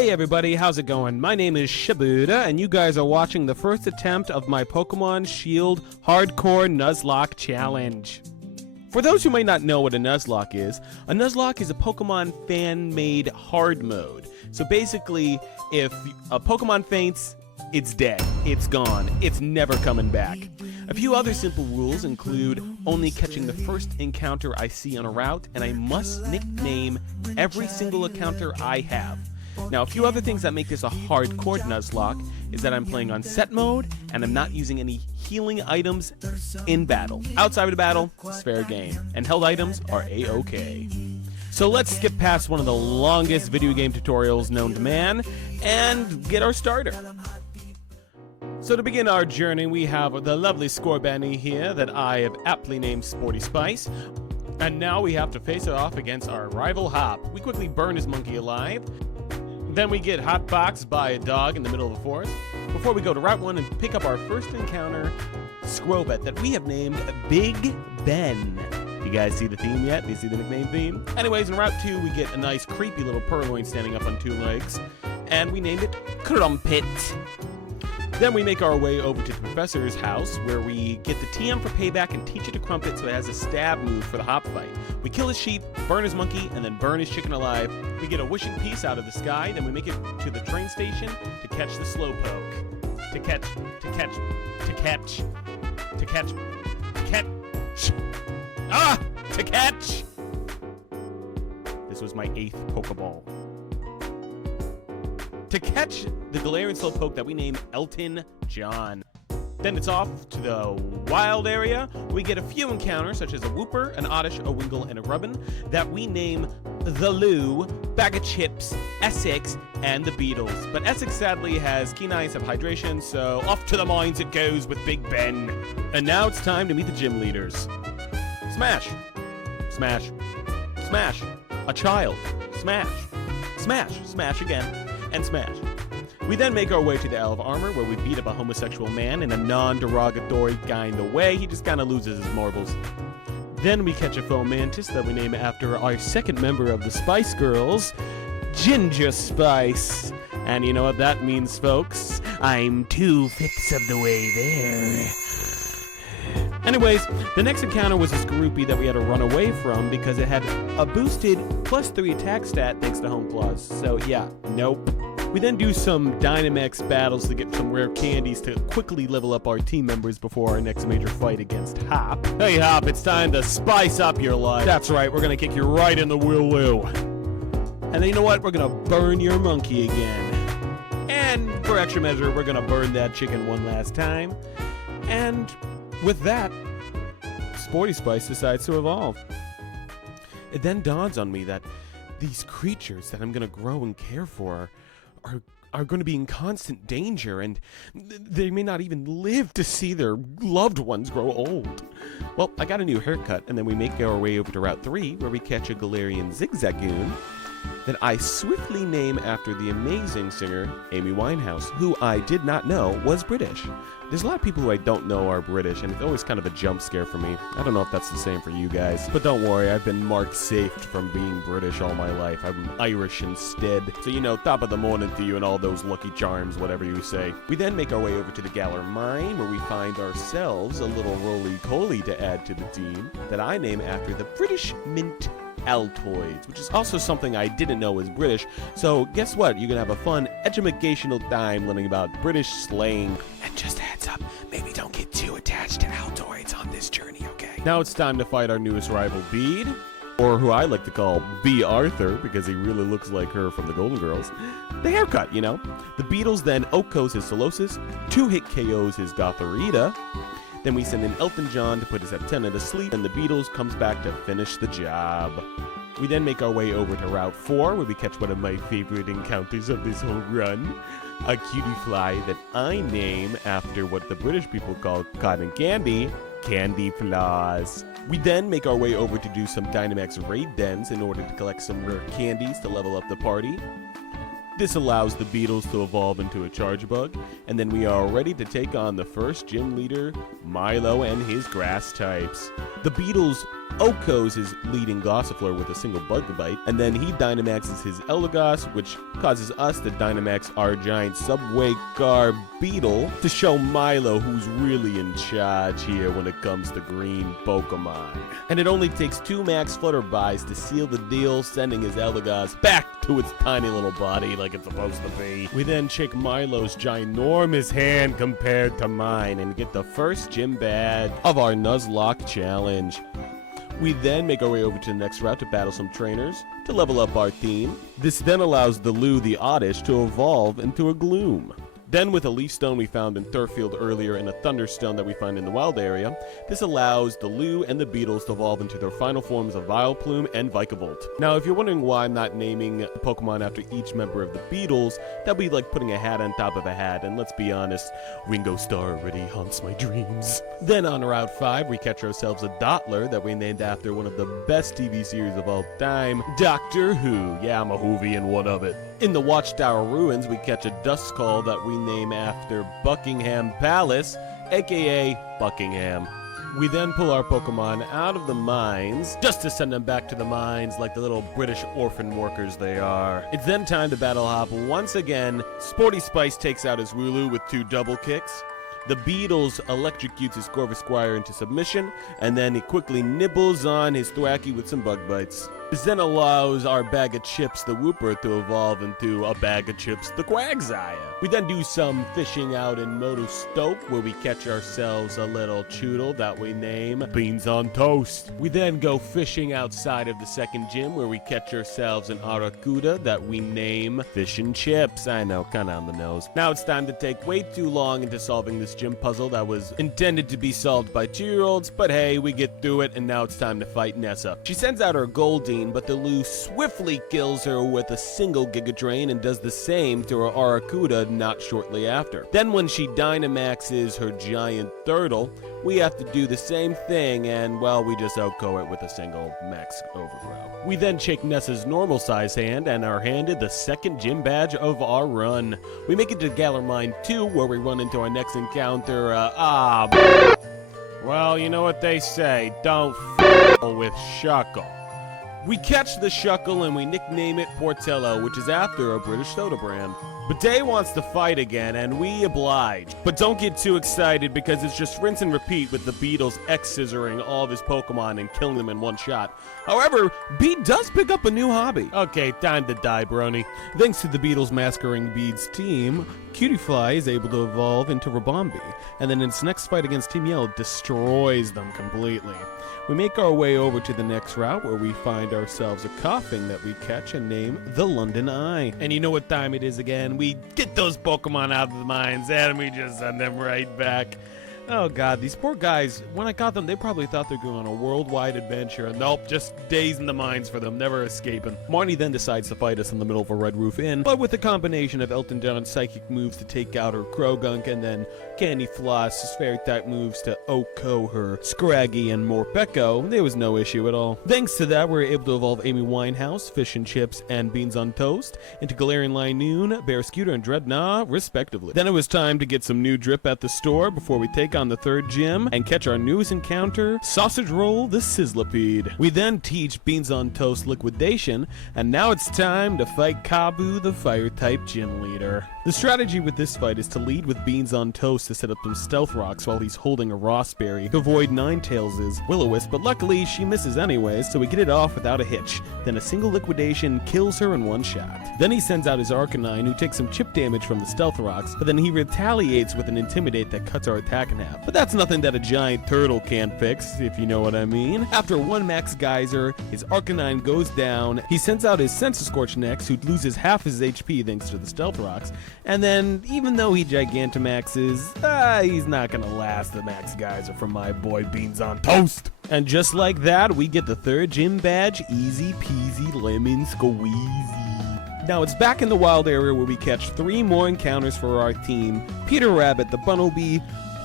Hey everybody, how's it going? My name is Shibuda, and you guys are watching the first attempt of my Pokemon Shield Hardcore Nuzlocke Challenge. For those who might not know what a Nuzlocke is a Pokemon fan-made hard mode. So basically, if a Pokemon faints, it's dead, it's gone, it's never coming back. A few other simple rules include only catching the first encounter I see on a route, and I must nickname every single encounter I have. Now, a few other things that make this a hardcore Nuzlocke is that I'm playing on set mode, and I'm not using any healing items in battle. Outside of the battle, it's fair game, and held items are A-OK. So let's skip past one of the longest video game tutorials known to man, and get our starter. So to begin our journey, we have the lovely Scorbunny here that I have aptly named Sporty Spice. And now we have to face it off against our rival Hop. We quickly burn his monkey alive. Then we get hotboxed by a dog in the middle of the forest. Before we go to Route 1 and pick up our first encounter, Scrobet, that we have named Big Ben. You guys see the theme yet? Do you see the nickname theme? Anyways, in Route 2, we get a nice creepy little Purloin standing up on two legs. And we named it Crumpet. Then we make our way over to the professor's house, where we get the TM for payback and teach it to Crumpet so it has a stab move for the hop fight. We kill his sheep, burn his monkey, and then burn his chicken alive. We get a wishing piece out of the sky, then we make it to the train station to catch the Slowpoke. To catch. This was my 8th Pokeball. To catch the Galarian Slowpoke that we name Elton John. Then it's off to the wild area. We get a few encounters, such as a Wooper, an Oddish, a Wingull, and a Rubbin, that we name the Lou, Bag of Chips, Essex, and the Beatles. But Essex sadly has keen eyes of hydration, so off to the mines it goes with Big Ben. And now it's time to meet the gym leaders. Smash. Smash. Smash. A child. Smash. Smash. Smash again. And smash. We then make our way to the Isle of Armor, where we beat up a homosexual man in a non-derogatory kind of way. He just kind of loses his marbles. Then we catch a Fomantis that we name after our second member of the Spice Girls, Ginger Spice. And you know what that means, folks? I'm 2/5 of the way there. Anyways, the next encounter was a Skorupi that we had to run away from because it had a boosted +3 attack stat thanks to Home Claws. So yeah, nope. We then do some Dynamax battles to get some rare candies to quickly level up our team members before our next major fight against Hop. Hey Hop, it's time to spice up your life. That's right, we're gonna kick you right in the woo-woo. And then you know what? We're gonna burn your monkey again. And for extra measure, we're gonna burn that chicken one last time. And with that, Sporty Spice decides to evolve. It then dawns on me that these creatures that I'm gonna grow and care for are going to be in constant danger, and they may not even live to see their loved ones grow old. Well, I got a new haircut, and then we make our way over to Route 3, where we catch a Galarian Zigzagoon that I swiftly name after the amazing singer Amy Winehouse, who I did not know was British. There's a lot of people who I don't know are British, and it's always kind of a jump scare for me. I don't know if that's the same for you guys, but don't worry, I've been marked safe from being British all my life. I'm Irish instead. So, you know, top of the morning to you and all those Lucky Charms, whatever you say. We then make our way over to the Galar Mine, where we find ourselves a little roly-poly to add to the team that I name after the British Mint Altoids, which is also something I didn't know was British. So guess what? You're gonna have a fun educational time learning about British slang. And just a heads up, maybe don't get too attached to Altoids on this journey, okay? Now it's time to fight our newest rival, Bede, or who I like to call B. Arthur, because he really looks like her from the Golden Girls. The haircut, you know. The Beatles then Okos his Solosis, 2-hit KOs his Gothorita. Then we send in Elton John to put his Heptenna to sleep, and the Beatles comes back to finish the job. We then make our way over to Route 4, where we catch one of my favorite encounters of this whole run, a cutie fly that I name after what the British people call cotton candy, Candy Flaws. We then make our way over to do some Dynamax raid dens in order to collect some rare candies to level up the party. This allows the Beatles to evolve into a Charge Bug, and then we are ready to take on the first gym leader, Milo, and his grass types. The Beatles Oko's his leading Gossifleur with a single Bug Bite, and then he Dynamaxes his Eldegoss, which causes us to Dynamax our giant Subway Car Beetle to show Milo who's really in charge here when it comes to green Pokemon. And it only takes 2 Max Flutterbys to seal the deal, sending his Eldegoss back to its tiny little body like it's supposed to be. We then check Milo's ginormous hand compared to mine and get the first gym badge of our Nuzlocke challenge. We then make our way over to the next route to battle some trainers to level up our team. This then allows the Lou the Oddish to evolve into a Gloom. Then with a Leaf Stone we found in Turffield earlier and a Thunderstone that we find in the wild area, this allows the Lou and the Beetles to evolve into their final forms of Vileplume and Vikavolt. Now if you're wondering why I'm not naming Pokemon after each member of the Beetles, that'd be like putting a hat on top of a hat, and let's be honest, Ringo Starr already haunts my dreams. Then on Route 5 we catch ourselves a Dottler that we named after one of the best TV series of all time, Doctor Who. Yeah, I'm a Whovian, what of it? In the Watchtower Ruins we catch a Duskull that we name after Buckingham Palace, aka Buckingham. We then pull our Pokemon out of the mines, just to send them back to the mines like the little British orphan workers they are. It's then time to battle hop once again. Sporty Spice takes out his Wooloo with 2 double kicks. The Beetles electrocutes his QUAGSIRE into submission, and then he quickly nibbles on his Thwackey with some Bug Bites. This then allows our Bag of Chips, the Wooper, to evolve into a Bag of Chips, the QUAGSIRE. We then do some fishing out in Motostoke, where we catch ourselves a little Choodle that we name Beans on Toast. We then go fishing outside of the second gym, where we catch ourselves an Arrokuda that we name Fish and Chips. I know, kinda on the nose. Now it's time to take way too long into solving this gym puzzle that was intended to be solved by 2-year-olds, but hey, we get through it, and now it's time to fight Nessa. She sends out her Goldeen, but the Lou swiftly kills her with a single Giga Drain and does the same to her Arrokuda not shortly after. Then when she Dynamaxes her giant Turtle, we have to do the same thing, and well, we just Oko it with a single Max Overgrow. We then check Nessa's normal size hand and are handed the second gym badge of our run. We make it to Galarmine 2, where we run into our next encounter, well, you know what they say, don't with Shuckle. We catch the Shuckle and we nickname it Portello, which is after a British soda brand. Bidet wants to fight again, and we oblige. But don't get too excited, because it's just rinse and repeat with the Beetles X-scissoring all of his Pokemon and killing them in one shot. However, Beat does pick up a new hobby. Okay, time to die, Brony. Thanks to the Beetles Masquering Beads team, Cutiefly is able to evolve into Rabombi, and then in its next fight against Team Yellow, destroys them completely. We make our way over to the next route, where we find ourselves a Coughing that we catch and name the London Eye. And you know what time it is again? We get those Pokemon out of the mines, and we just send them right back. Oh god, these poor guys, when I got them, they probably thought they were going on a worldwide adventure, and nope, just days in the mines for them, never escaping. Marnie then decides to fight us in the middle of a Red Roof Inn, but with a combination of Elton John's psychic moves to take out her Krogunk, and then Candy Floss's fairy-type moves to Oko her Scraggy and Morpeko, there was no issue at all. Thanks to that, we were able to evolve Amy Winehouse, Fish and Chips, and Beans on Toast into Galarian Linoon, Bear Scooter, and Dreadnought, respectively. Then it was time to get some new drip at the store before we take on the third gym and catch our newest encounter, Sausage Roll the Sizzlipede. We then teach Beans on Toast Liquidation, and now it's time to fight Kabu, the Fire-type gym leader. The strategy with this fight is to lead with Beans on Toast to set up some Stealth Rocks while he's holding a Rossberry to avoid Ninetales' Will-O-Wisp, but luckily she misses anyways, so we get it off without a hitch. Then a single Liquidation kills her in one shot. Then he sends out his Arcanine, who takes some chip damage from the Stealth Rocks, but then he retaliates with an Intimidate that cuts our attack in half. But that's nothing that a giant turtle can't fix, if you know what I mean. After one Max Geyser, his Arcanine goes down, he sends out his Sensor next, who loses half his HP thanks to the Stealth Rocks, and then, even though he Gigantamaxes, he's not gonna last the Max Geyser from my boy Beans on Toast. And just like that, we get the third gym badge, easy peasy lemon squeezy. Now it's back in the wild area where we catch 3 more encounters for our team, Peter Rabbit the Bunnelby,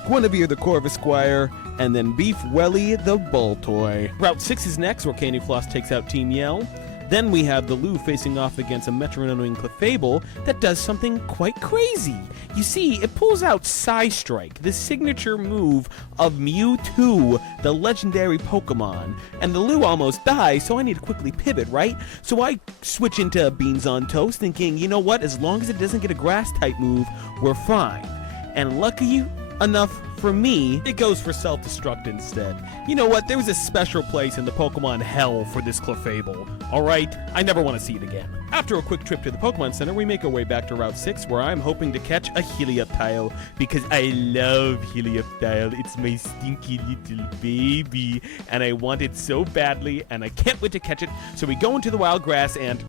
Guinevere the QUAGSIRE, and then Beef Welly the Baltoy. Route 6 is next, where Candy Floss takes out Team Yell. Then we have the Lou facing off against a Metronome Clefable that does something quite crazy. You see, it pulls out Psystrike, the signature move of Mewtwo, the legendary Pokemon. And the Lou almost dies, so I need to quickly pivot, right? So I switch into Beans on Toast, thinking, you know what, as long as it doesn't get a Grass-type move, we're fine. And lucky enough for me, it goes for self-destruct instead. You know what, there was a special place in the Pokemon hell for this Clefable. Alright, I never want to see it again. After a quick trip to the Pokemon Center, we make our way back to Route 6, where I'm hoping to catch a Helioptile, because I love Helioptile. It's my stinky little baby, and I want it so badly, and I can't wait to catch it. So we go into the wild grass and...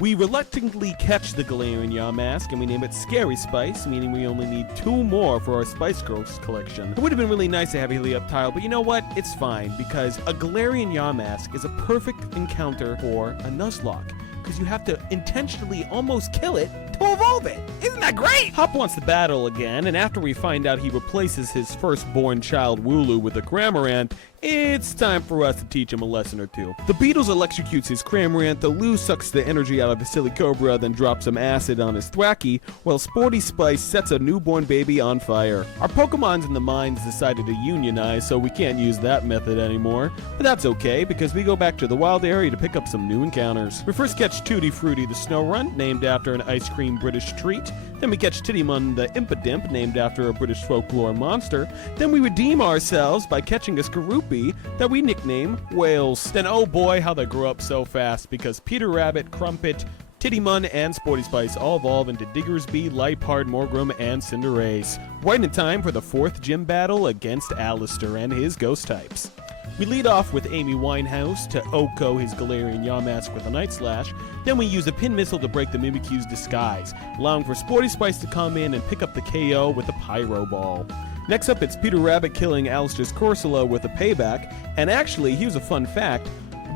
we reluctantly catch the Galarian Yamask, and we name it Scary Spice, meaning we only need 2 more for our Spice Girls collection. It would have been really nice to have a Helioptile, but you know what? It's fine, because a Galarian Yamask is a perfect encounter for a Nuzlocke, because you have to intentionally almost kill it to evolve it. Isn't that great? Hop wants to battle again, and after we find out he replaces his firstborn child Wooloo with a Cramorant, it's time for us to teach him a lesson or two. The Beetles electrocutes his Cramorant, the Lou sucks the energy out of his Silicobra, then drops some acid on his Thwackey, while Sporty Spice sets a newborn baby on fire. Our Pokemons in the mines decided to unionize, so we can't use that method anymore. But that's okay, because we go back to the wild area to pick up some new encounters. We first catch Tutti Frutti the Snow Runt, named after an ice cream British treat. Then we catch Tittymon the Impidimp, named after a British folklore monster. Then we redeem ourselves by catching a Skorupi that we nickname Whales. Then oh boy, how they grew up so fast, because Peter Rabbit, Crumpet, Tittymon, and Sporty Spice all evolve into Diggersby, Liepard, Morgrem, and Cinderace. Right in time for the 4th gym battle against Alistair and his ghost types. We lead off with Amy Winehouse to Oko his Galarian Yamask with a Night Slash. Then we use a Pin Missile to break the Mimikyu's disguise, allowing for Sporty Spice to come in and pick up the KO with a Pyro Ball. Next up, it's Peter Rabbit killing Alistair's Corsola with a Payback, and actually, here's a fun fact,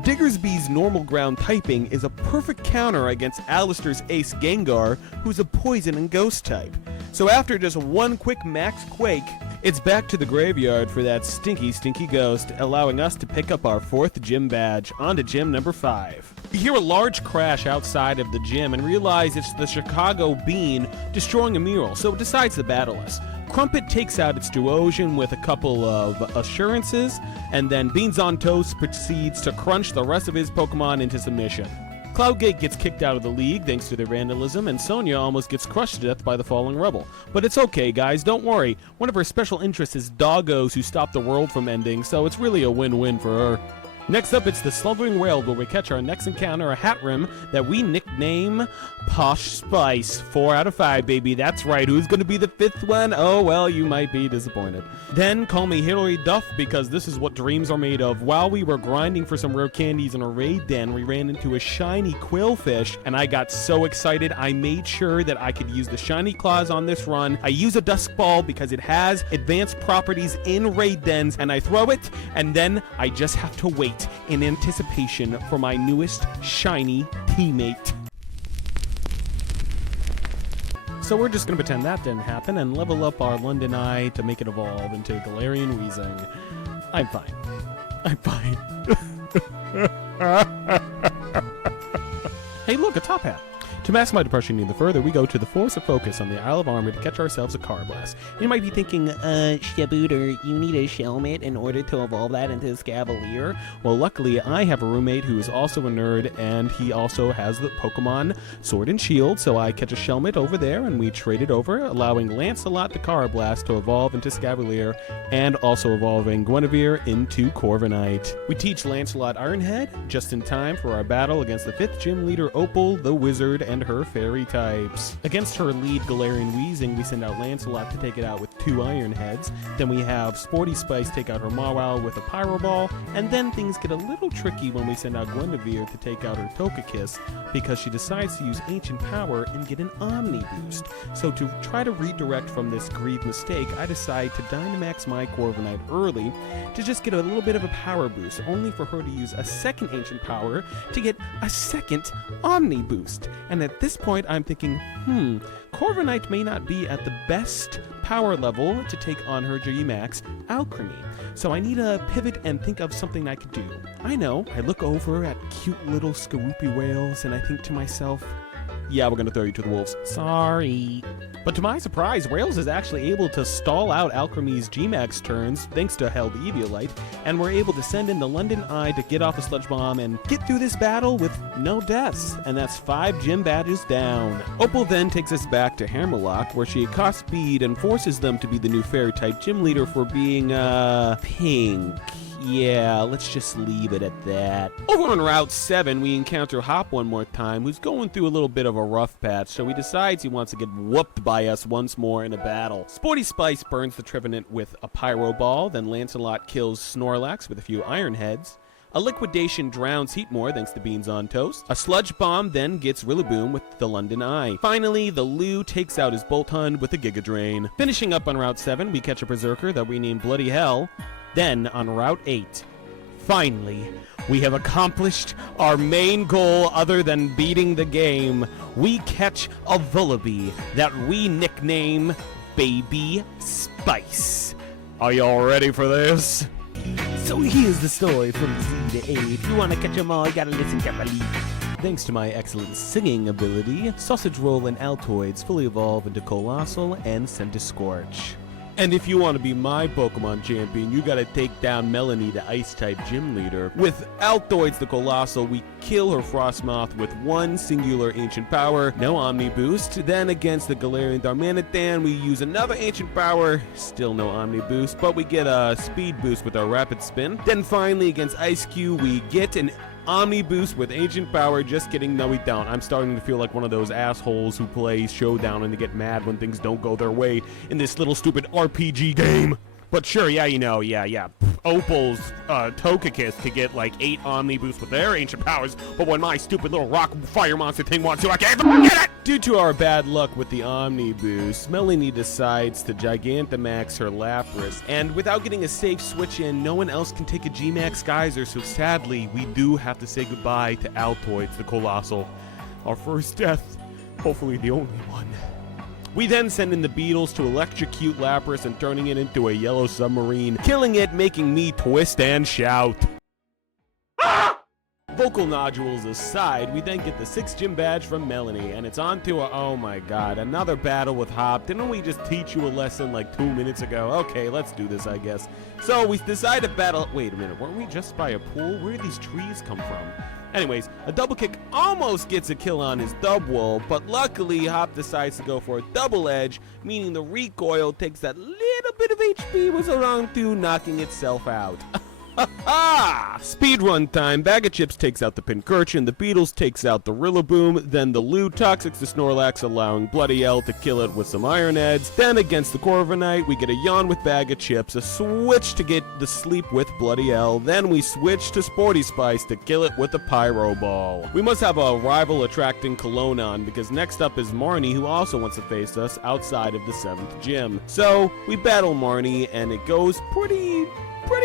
Diggersby's normal ground typing is a perfect counter against Alistair's ace Gengar, who's a poison and ghost type. So after just one quick max Quake, it's back to the graveyard for that stinky ghost, allowing us to pick up our 4th gym badge. On to gym number 5. We hear a large crash outside of the gym and realize it's the Chicago Bean destroying a mural, so it decides to battle us. Crumpet takes out its Duosion with a couple of assurances, and then Beans on Toast proceeds to crunch the rest of his Pokemon into submission. Cloudgate gets kicked out of the league thanks to their vandalism, and Sonia almost gets crushed to death by the falling rebel. But it's okay, guys, don't worry. One of her special interests is doggos who stop the world from ending, so it's really a win-win for her. Next up, it's the Slumbering Whale, where we catch our next encounter, a Hatrim that we nickname Posh Spice. 4 out of 5, baby. That's right. Who's going to be the 5th one? Oh, well, you might be disappointed. Then call me Hilary Duff, because this is what dreams are made of. While we were grinding for some rare candies in a raid den, we ran into a shiny Quillfish, and I got so excited, I made sure that I could use the Shiny Claws on this run. I use a Dusk Ball because it has advanced properties in raid dens, and I throw it, and then I just have to wait in anticipation for my newest shiny teammate. So we're just going to pretend that didn't happen and level up our London Eye to make it evolve into Galarian Weezing. I'm fine. I'm fine. Hey look, a top hat. To mask my depression even further, we go to the Force of Focus on the Isle of Armor to catch ourselves a Carablast. You might be thinking, Shabooter, you need a Shelmet in order to evolve that into a Scavalier? Well, luckily, I have a roommate who is also a nerd, and he also has the Pokemon Sword and Shield, so I catch a Shelmet over there, and we trade it over, allowing Lancelot the Carablast to evolve into Scavalier, and also evolving Guinevere into Corviknight. We teach Lancelot Ironhead, just in time for our battle against the 5th gym leader Opal, the Wizard, and her fairy types. Against her lead Galarian Weezing, we send out Lancelot to take it out with 2 Iron Heads. Then we have Sporty Spice take out her Mawile with a Pyro Ball, and then things get a little tricky when we send out Guinevere to take out her Togekiss, because she decides to use Ancient Power and get an Omni Boost. So to try to redirect from this grieved mistake, I decide to Dynamax my Corviknight early to just get a little bit of a power boost, only for her to use a 2nd Ancient Power to get a 2nd Omni Boost. And at this point, I'm thinking, Corviknight may not be at the best power level to take on her G-Max Alchemy. So I need to pivot and think of something I could do. I know, I look over at cute little Skorupi whales and I think to myself, yeah, we're gonna throw you to the wolves. Sorry. But to my surprise, Whales is actually able to stall out Alchemy's G-Max turns thanks to Held Eviolite, and we're able to send in the London Eye to get off a Sludge Bomb and get through this battle with no deaths, and that's 5 gym badges down. Opal then takes us back to Hammerlock, where she accosts Speed and forces them to be the new Fairy-type gym leader for being, pink. Yeah, let's just leave it at that. Over on Route 7, we encounter Hop one more time, who's going through a little bit of a rough patch, so he decides he wants to get whooped by us once more in a battle. Sporty Spice burns the Trevenant with a Pyro Ball, then Lancelot kills Snorlax with a few Iron Heads. A Liquidation drowns Heatmore thanks to Beans on Toast. A Sludge Bomb then gets Rillaboom with the London Eye. Finally, the Lou takes out his Bolt Hunt with a Giga Drain. Finishing up on Route 7, we catch a Berserker that we named Bloody Hell. Then, on Route 8, finally, we have accomplished our main goal other than beating the game. We catch a Vullaby that we nickname Baby Spice. Are y'all ready for this? So here's the story from Z to A. If you want to catch them all, you gotta listen carefully. Thanks to my excellent singing ability, Sausage Roll and Altoids fully evolve into Colossal and Centiskorch. And if you want to be my Pokemon champion, you gotta take down Melanie, the Ice-type gym leader. With Altoids the Colossal, we kill her Frostmoth with one singular Ancient Power, no Omni Boost. Then against the Galarian Darmanitan, we use another Ancient Power, still no Omni Boost, but we get a Speed Boost with our Rapid Spin. Then finally against Ice-Q, we get an Omni Boost with Ancient Power. Just kidding, no we don't. I'm starting to feel like one of those assholes who play Showdown and they get mad when things don't go their way in this little stupid RPG game. But sure, yeah, you know, yeah. Opal's Togekiss to get like 8 Omni Boosts with their Ancient Powers, but when my stupid little rock fire monster thing wants to, I can't get it! Due to our bad luck with the Omni Boost, Melanie decides to Gigantamax her Lapras, and without getting a safe switch in, no one else can take a G-Max Geyser, so sadly, we do have to say goodbye to Altoids the Colossal. Our first death, hopefully the only one. We then send in the Beetles to electrocute Lapras and turning it into a yellow submarine, killing it, making me twist and shout. Vocal nodules aside, we then get the 6th gym badge from Melanie, and it's on to a, oh my god, another battle with Hop. Didn't we just teach you a lesson like 2 minutes ago? Okay, let's do this, I guess. So we decide to battle, wait a minute, weren't we just by a pool? Where did these trees come from? Anyways, a double kick almost gets a kill on his Dubwool, but luckily Hop decides to go for a double edge, meaning the recoil takes that little bit of HP was around to knocking itself out. Speedrun time. Bag of Chips takes out the Pinkirchen, the Beetles takes out the Rillaboom, then the Lou toxics the Snorlax, allowing Bloody L to kill it with some Iron Heads. Then against the Corviknight, we get a Yawn with Bag of Chips, a switch to get the Sleep with Bloody L, then we switch to Sporty Spice to kill it with a Pyro Ball. We must have a rival attracting Cologne on, because next up is Marnie, who also wants to face us outside of the 7th gym. So we battle Marnie, and it goes pretty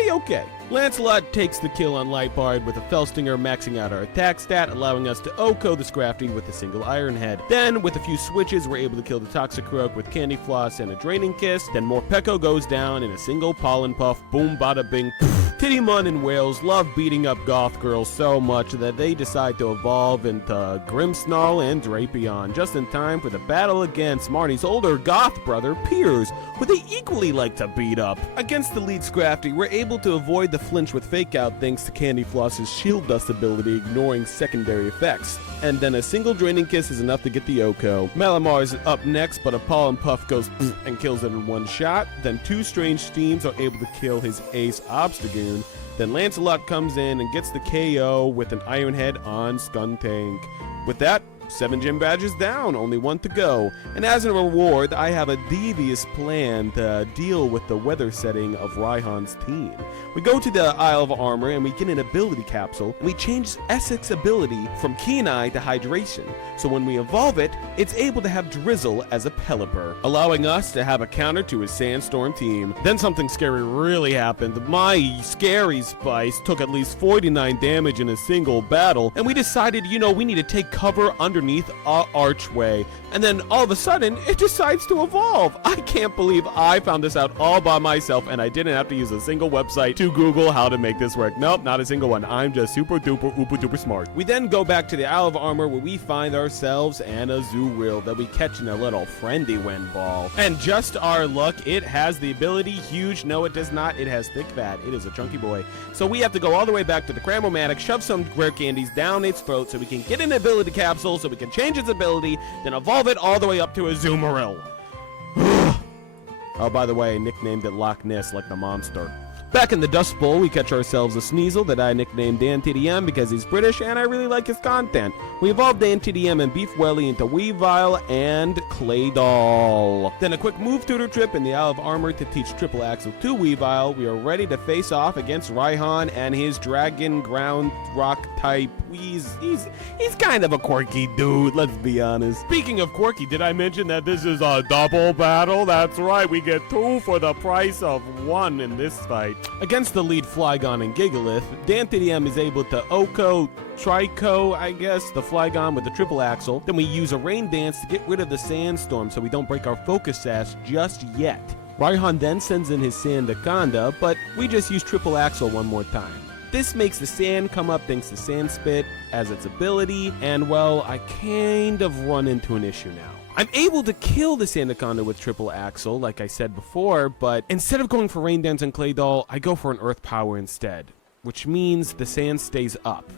okay. Lancelot takes the kill on Lightbard with a Felstinger, maxing out our attack stat, allowing us to OHKO the Scrafty with a single Iron Head. Then, with a few switches, we're able to kill the Toxicroak with Candy Floss and a Draining Kiss. Then Morpeko goes down in a single Pollen Puff, boom bada bing. Tittymon and Whales love beating up Goth Girls so much that they decide to evolve into Grimmsnarl and Drapion, just in time for the battle against Marnie's older Goth brother, Piers, who they equally like to beat up. Against the lead Scrafty, we're able to avoid the flinch with Fake Out thanks to Candy Floss's Shield Dust ability, ignoring secondary effects. And then a single Draining Kiss is enough to get the OHKO. Malamar is up next, but a Pollen Puff goes and kills it in one shot. Then 2 Strange Steams are able to kill his ace Obstagoon. Then Lancelot comes in and gets the KO with an Iron Head on Skuntank. With that, 7 gym badges down, only 1 to go. And as a reward, I have a devious plan to deal with the weather setting of Raihan's team. We go to the Isle of Armor and we get an ability capsule, and we change Essex's ability from Keen Eye to Hydration. So when we evolve it, it's able to have Drizzle as a Pelipper, allowing us to have a counter to his Sandstorm team. Then something scary really happened. My Scary Spice took at least 49 damage in a single battle, and we decided, we need to take cover under underneath a archway. And then all of a sudden, it decides to evolve. I can't believe I found this out all by myself, and I didn't have to use a single website to Google how to make this work. Nope, not a single one. I'm just super duper uber duper smart. We then go back to the Isle of Armor, where we find ourselves an Azurill that we catch in a little friendly wind ball. And just our luck, it has the ability huge. No, it does not. It has thick fat. It is a chunky boy. So we have to go all the way back to the Cramomatic, shove some rare candies down its throat so we can get an ability capsule, so we can change its ability, then evolve it all the way up to a Azumarill. Oh, by the way, nicknamed it Loch Ness like the monster. Back in the Dust Bowl, we catch ourselves a Sneasel that I nicknamed DanTDM because he's British and I really like his content. We evolved DanTDM and Beef Welly into Weavile and Claydol. Then a quick move tutor trip in the Isle of Armor to teach Triple Axle to Weavile. We are ready to face off against Raihan and his Dragon Ground Rock type. He's kind of a quirky dude, let's be honest. Speaking of quirky, did I mention that this is a double battle? That's right, we get 2 for the price of 1 in this fight. Against the lead Flygon and Gigalith, DanTDM is able to Trico, I guess, the Flygon with the Triple Axle. Then we use a Rain Dance to get rid of the Sandstorm so we don't break our Focus Sash just yet. Raihan then sends in his Sandaconda, but we just use Triple Axle one more time. This makes the sand come up thanks to Sand Spit as its ability, and well, I kind of run into an issue now. I'm able to kill the Sandaconda with Triple Axle, like I said before, but instead of going for Rain Dance and Claydol, I go for an Earth Power instead, which means the sand stays up.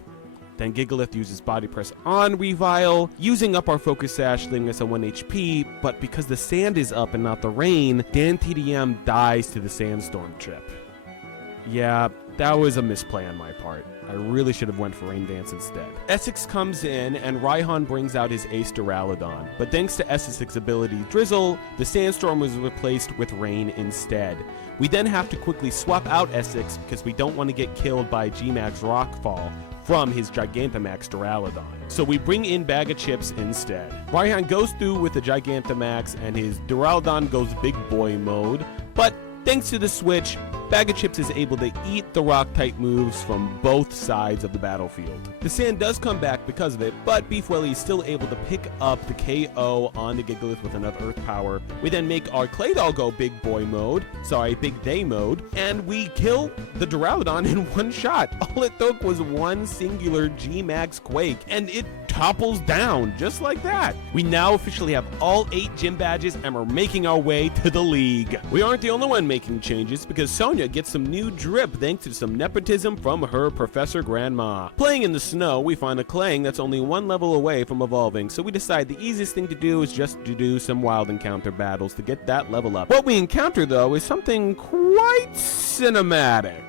Then Gigalith uses Body Press on Weavile, using up our Focus Sash, leaving us at 1 HP, but because the sand is up and not the rain, DanTDM dies to the Sandstorm trip. Yeah, that was a misplay on my part. I really should have went for Rain Dance instead. Essex comes in, and Raihan brings out his Ace Duraludon. But thanks to Essex's ability Drizzle, the Sandstorm was replaced with Rain instead. We then have to quickly swap out Essex because we don't want to get killed by G-Max Rockfall from his Gigantamax Duraludon. So we bring in Bag of Chips instead. Raihan goes through with the Gigantamax, and his Duraludon goes Big Boy mode, but thanks to the switch, Bag of Chips is able to eat the rock-type moves from both sides of the battlefield. The sand does come back because of it, but Beef Welly is still able to pick up the KO on the Gigalith with enough Earth Power. We then make our Claydol go Big They mode, and we kill the Duraludon in one shot. All it took was one singular G-Max Quake, and it topples down just like that. We now officially have all 8 gym badges, and we're making our way to the league. We aren't the only one making changes, because Sonia gets some new drip thanks to some nepotism from her Professor Grandma. Playing in the snow, we find a Clang that's only 1 level away from evolving, so we decide the easiest thing to do is just to do some wild encounter battles to get that level up. What we encounter, though, is something quite cinematic.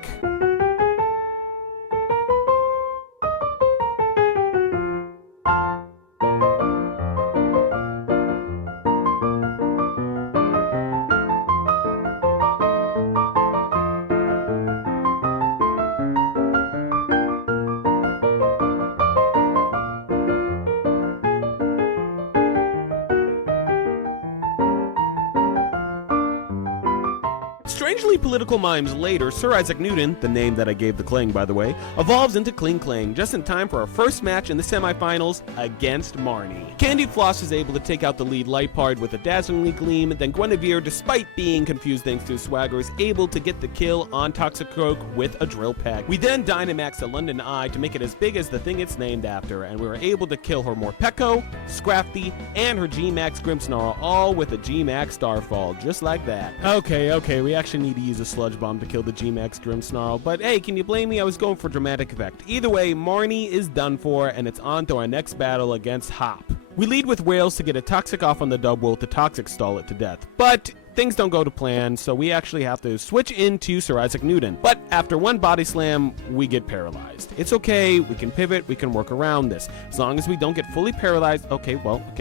Strangely political mimes later, Sir Isaac Newton, the name that I gave the Clang by the way, evolves into Kling Clang just in time for our first match in the semifinals against Marnie. Candy Floss is able to take out the lead Liepard with a Dazzlingly Gleam, then Guinevere, despite being confused thanks to his swagger, is able to get the kill on Toxicroak with a Drill Peck. We then Dynamax the London Eye to make it as big as the thing it's named after, and we were able to kill her Morpeko, Scrafty, and her G-Max Grimmsnarl, all with a G-Max Starfall, just like that. Okay, we actually need to use a Sludge Bomb to kill the G-Max Grimmsnarl, but hey, can you blame me? I was going for dramatic effect. Either way, Marnie is done for, and it's on to our next battle against Hop. We lead with Whales to get a Toxic off on the Dubwool to Toxic Stall it to death, but things don't go to plan, so we actually have to switch into Sir Isaac Newton. But after one Body Slam, we get paralyzed. It's okay, we can pivot, we can work around this. As long as we don't get fully paralyzed. Okay,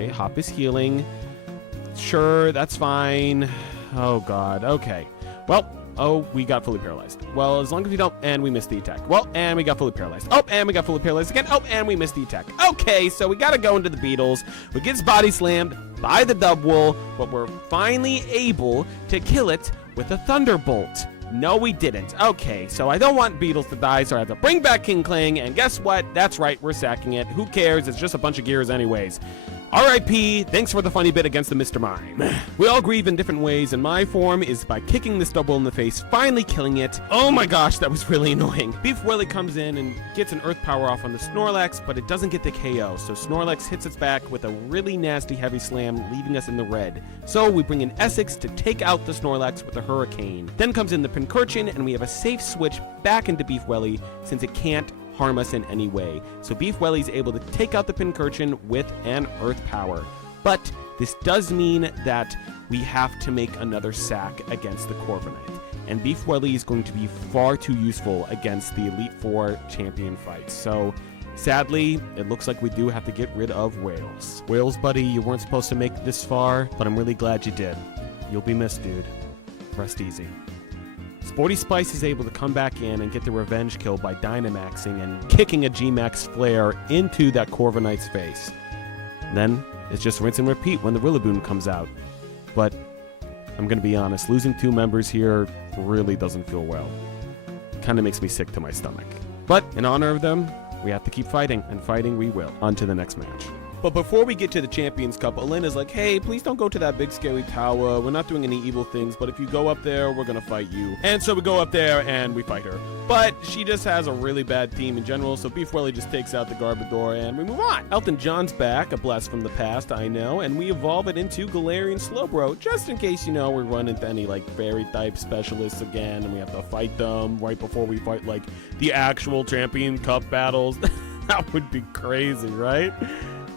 Hop is healing. Sure, that's fine. Oh god, okay. Well, we got fully paralyzed. Well, as long as we don't, and we missed the attack. Well, and we got fully paralyzed. Oh, and we got fully paralyzed again. Oh, and we missed the attack. Okay, so we gotta go into the Beetles. We get Body Slammed by the Dubwool, but we're finally able to kill it with a Thunderbolt. No, we didn't. Okay, so I don't want Beetles to die, so I have to bring back King Kling, and guess what? That's right, we're sacking it. Who cares? It's just a bunch of gears anyways. R.I.P. Thanks for the funny bit against the Mr. Mime. We all grieve in different ways, and my form is by kicking this double in the face, finally killing it. Oh my gosh, that was really annoying. Beef Welly comes in and gets an earth power off on the Snorlax, but it doesn't get the KO, so Snorlax hits its back with a really nasty heavy slam, leaving us in the red. So we bring in Essex to take out the Snorlax with a Hurricane. Then comes in the Pincurchin, and we have a safe switch back into Beef Welly, since it can't harm us in any way. So Beef Welly's able to take out the Pincurchin with an earth power. But this does mean that we have to make another sack against the Corviknight. And Beef Welly is going to be far too useful against the Elite Four champion fights. So sadly, it looks like we do have to get rid of Wales. Wales, buddy, you weren't supposed to make it this far, but I'm really glad you did. You'll be missed, dude. Rest easy. Sporty Spice is able to come back in and get the revenge kill by Dynamaxing and kicking a G-Max Flare into that Corviknight's face. Then it's just rinse and repeat when the Rillaboom comes out. But I'm going to be honest, losing 2 members here really doesn't feel well. Kind of makes me sick to my stomach. But in honor of them, we have to keep fighting, and fighting we will. On to the next match. But before we get to the Champions Cup, Elena's like, hey, please don't go to that big scary tower. We're not doing any evil things, but if you go up there, we're going to fight you. And so we go up there and we fight her. But she just has a really bad team in general, so Beef Welly just takes out the Garbodor and we move on. Elton John's back, a blast from the past, I know, and we evolve it into Galarian Slowbro, just in case, you know, we run into any, like, fairy-type specialists again and we have to fight them right before we fight, like, the actual Champion Cup battles. That would be crazy, right?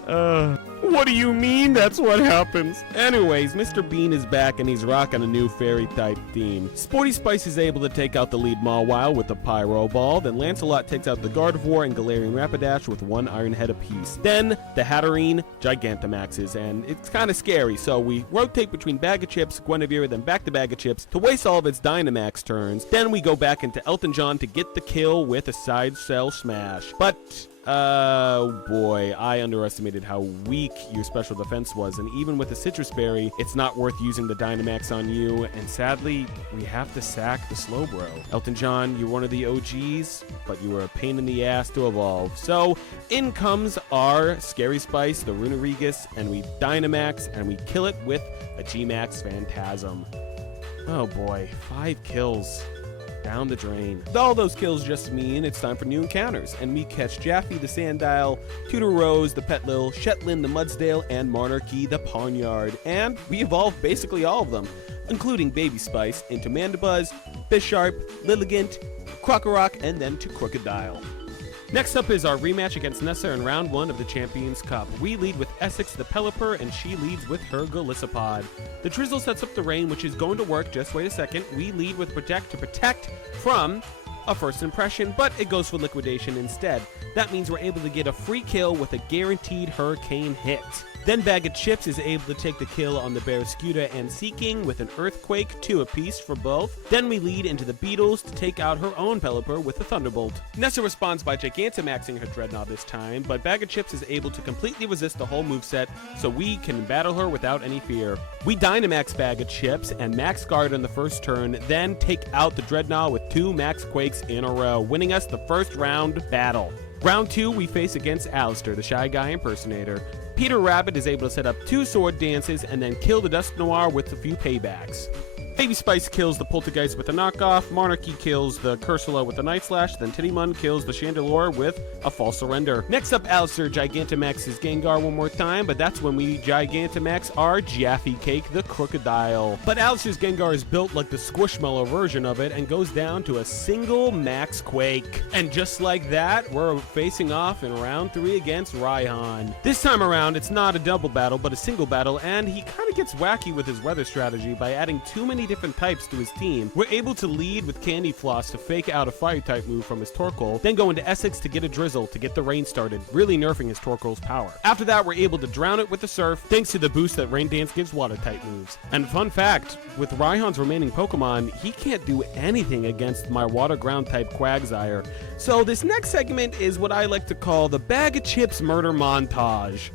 What do you mean that's what happens? Anyways, Mr. Bean is back and he's rocking a new fairy-type theme. Sporty Spice is able to take out the lead Mawile with the Pyro Ball, then Lancelot takes out the Gardevoir and Galarian Rapidash with 1 Iron Head apiece. Then, the Hatterene Gigantamaxes, and it's kind of scary, so we rotate between Bag of Chips, Guinevere, then back to Bag of Chips to waste all of its Dynamax turns. Then we go back into Elton John to get the kill with a Side Cell Smash. But oh boy, I underestimated how weak your special defense was, and even with the Citrus Berry, it's not worth using the Dynamax on you, and sadly, we have to sack the Slowbro. Elton John, you're one of the OGs, but you were a pain in the ass to evolve. So, in comes our Scary Spice, the Runerigus, and we Dynamax, and we kill it with a G-Max Phantasm. Oh boy, 5 kills. Down the drain. All those kills just mean it's time for new encounters, and we catch Jaffe the Sandile, Tudor Rose the Petlil, Shetland the Mudsdale, and Monarchy the Pawniard, and we evolve basically all of them, including Baby Spice into Mandibuzz, Bisharp, Lilligant, Krokorok, and then to Crocodile. Next up is our rematch against Nessa in round 1 of the Champions Cup. We lead with Essex the Pelipper, and she leads with her Golisopod. The Drizzle sets up the rain, which is going to work. Just wait a second. We lead with Protect to protect from a first impression, but it goes for Liquidation instead. That means we're able to get a free kill with a guaranteed Hurricane hit. Then Bag of Chips is able to take the kill on the Barraskewda and Seeking with an Earthquake, 2 apiece for both. Then we lead into the Beetles to take out her own Pelipper with a Thunderbolt. Nessa responds by Gigantamaxing her Dreadnought this time, but Bag of Chips is able to completely resist the whole moveset, so we can battle her without any fear. We Dynamax Bag of Chips and Max Guard on the first turn, then take out the Dreadnought with 2 Max Quakes in a row, winning us the first round battle. Round 2, we face against Alistair, the Shy Guy Impersonator. Peter Rabbit is able to set up 2 Sword Dances and then kill the Dusknoir with a few paybacks. Baby Spice kills the Poltergeist with a knockoff, Monarchy kills the Cursula with a Night Slash, then Tittymon kills the Chandelure with a False Surrender. Next up, Alistair Gigantamaxes Gengar one more time, but that's when we Gigantamax our Jaffe Cake, the Crocodile. But Alistair's Gengar is built like the Squishmallow version of it and goes down to a single Max Quake. And just like that, we're facing off in round 3 against Raihan. This time around, it's not a double battle, but a single battle, and he kind of gets wacky with his weather strategy by adding too many different types to his team. We're able to lead with Candy Floss to fake out a Fire-type move from his Torkoal, then go into Essex to get a Drizzle to get the rain started, really nerfing his Torkoal's power. After that, we're able to drown it with the Surf, thanks to the boost that Rain Dance gives Water-type moves. And fun fact, with Raihan's remaining Pokemon, he can't do anything against my Water Ground type QUAGSIRE. So this next segment is what I like to call the Bag of Chips murder montage.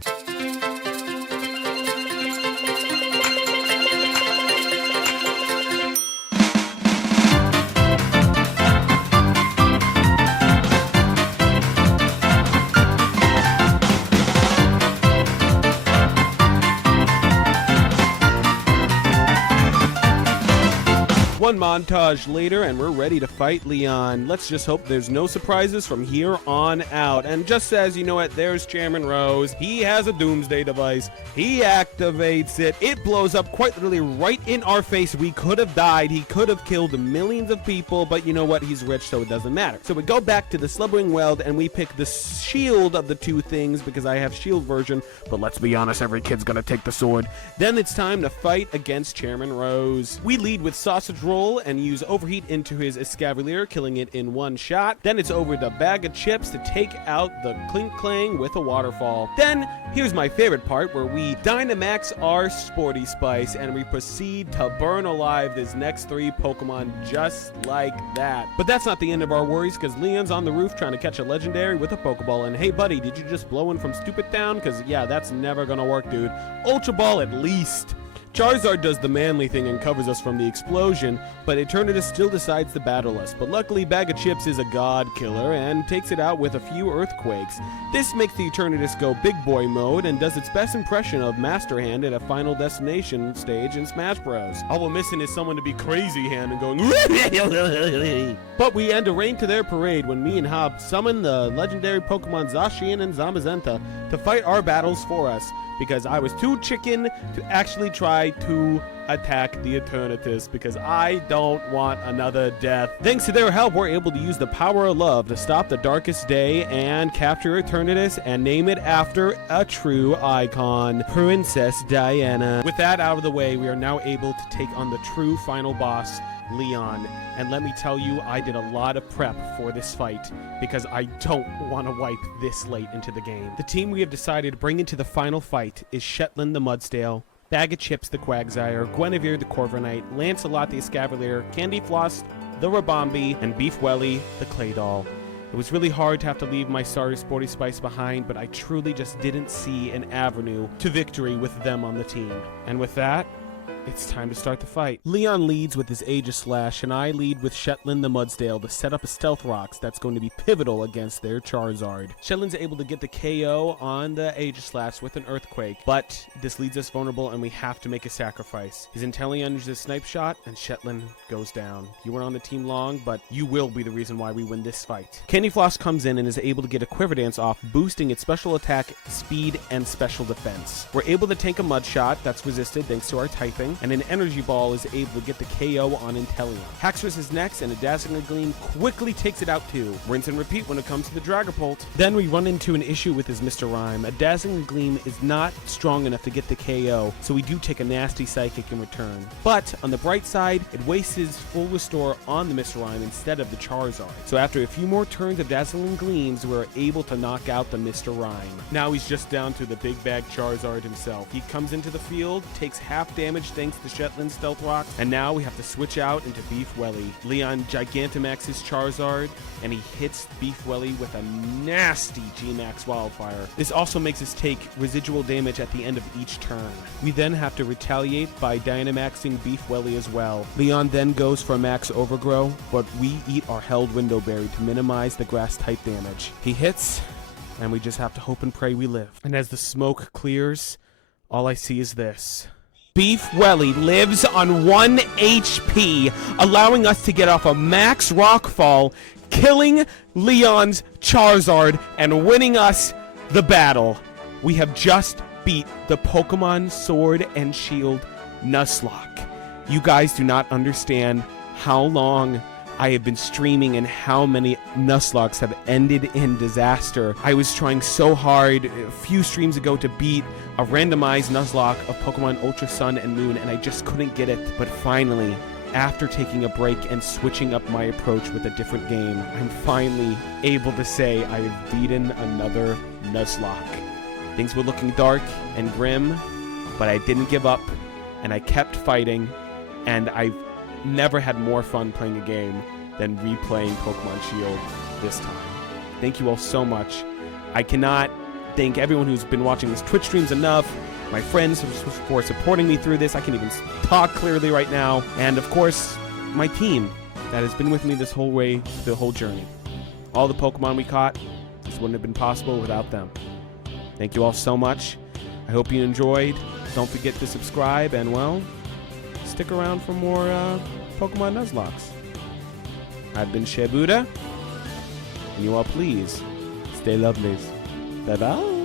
One montage later, and we're ready to fight Leon. Let's just hope there's no surprises from here on out. And just says, you know what, there's Chairman Rose. He has a doomsday device. He activates it. It blows up quite literally right in our face. We could have died. He could have killed millions of people, but you know what? He's rich, so it doesn't matter. So we go back to the slumbering weld, and we pick the shield of the two things because I have shield version, but let's be honest, every kid's gonna take the sword. Then it's time to fight against Chairman Rose. We lead with sausage roll and use overheat into his escavalier, killing it in one shot. Then it's over to bag of chips to take out the clink clang with a waterfall. Then here's my favorite part where we Dynamax our Sporty Spice and we proceed to burn alive this next 3 Pokemon just like that. But that's not the end of our worries, because Leon's on the roof trying to catch a legendary with a Pokeball. And hey buddy, did you just blow one from Stupid Town? Because yeah, that's never gonna work, dude. Ultra Ball at least. Charizard does the manly thing and covers us from the explosion, but Eternatus still decides to battle us. But luckily, Bag of Chips is a god killer and takes it out with a few earthquakes. This makes the Eternatus go big boy mode and does its best impression of Master Hand at a Final Destination stage in Smash Bros. All we're missing is someone to be Crazy Hand and going But we end a rain to their parade when me and Hob summon the legendary Pokemon Zacian and Zamazenta to fight our battles for us, because I was too chicken to actually try to attack the Eternatus because I don't want another death. Thanks to their help, we're able to use the power of love to stop the darkest day and capture Eternatus and name it after a true icon, Princess Diana. With that out of the way, we are now able to take on the true final boss, Leon. And let me tell you, I did a lot of prep for this fight because I don't want to wipe this late into the game. The team we have decided to bring into the final fight is Shetland the Mudsdale, Bag of Chips the Quagsire, Guinevere the Corviknight, Lancelot the Escavalier, Candy Floss the Rabombi, and Beef Welly the Claydol. It was really hard to have to leave my starter Sporty Spice behind, but I truly just didn't see an avenue to victory with them on the team. And with that, it's time to start the fight. Leon leads with his Aegislash, and I lead with Shetland the Mudsdale to set up a Stealth Rocks that's going to be pivotal against their Charizard. Shetland's able to get the KO on the Aegislash with an Earthquake, but this leaves us vulnerable and we have to make a sacrifice. His Inteleon uses a Snipe Shot, and Shetland goes down. You weren't on the team long, but you will be the reason why we win this fight. Candy Floss comes in and is able to get a Quiver Dance off, boosting its special attack, speed, and special defense. We're able to tank a Mud Shot that's resisted thanks to our typing, and an Energy Ball is able to get the KO on Inteleon. Haxorus is next, and a Dazzling Gleam quickly takes it out too. Rinse and repeat when it comes to the Dragapult. Then we run into an issue with his Mr. Rime. A Dazzling Gleam is not strong enough to get the KO, so we do take a nasty Psychic in return. But on the bright side, it wastes his full restore on the Mr. Rime instead of the Charizard. So after a few more turns of Dazzling Gleams, we're able to knock out the Mr. Rime. Now he's just down to the big bag Charizard himself. He comes into the field, takes half damage thanks to Shetland Stealth Rock, and now we have to switch out into Beef Welly. Leon Gigantamaxes Charizard, and he hits Beef Welly with a nasty G-Max Wildfire. This also makes us take residual damage at the end of each turn. We then have to retaliate by Dynamaxing Beef Welly as well. Leon then goes for Max Overgrow, but we eat our Held Window Berry to minimize the grass type damage. He hits, and we just have to hope and pray we live. And as the smoke clears, all I see is this. Beef Welly lives on 1 HP, allowing us to get off a max Rockfall, killing Leon's Charizard and winning us the battle. We have just beat the Pokemon Sword and Shield Nuzlocke. You guys do not understand how long I have been streaming and how many Nuzlockes have ended in disaster. I was trying so hard a few streams ago to beat a randomized Nuzlocke of Pokemon Ultra Sun and Moon, and I just couldn't get it. But finally, after taking a break and switching up my approach with a different game, I'm finally able to say I have beaten another Nuzlocke. Things were looking dark and grim, but I didn't give up, and I kept fighting, and I've never had more fun playing a game than replaying Pokemon Shield this time. Thank you all so much. I cannot thank everyone who's been watching these Twitch streams enough, my friends for supporting me through this. I can even talk clearly right now. And of course, my team that has been with me this whole way, the whole journey. All the Pokemon we caught, this wouldn't have been possible without them. Thank you all so much. I hope you enjoyed. Don't forget to subscribe and, well, stick around for more Pokemon Nuzlocks. I've been Shibuda, and you all please stay lovely. Bye-bye.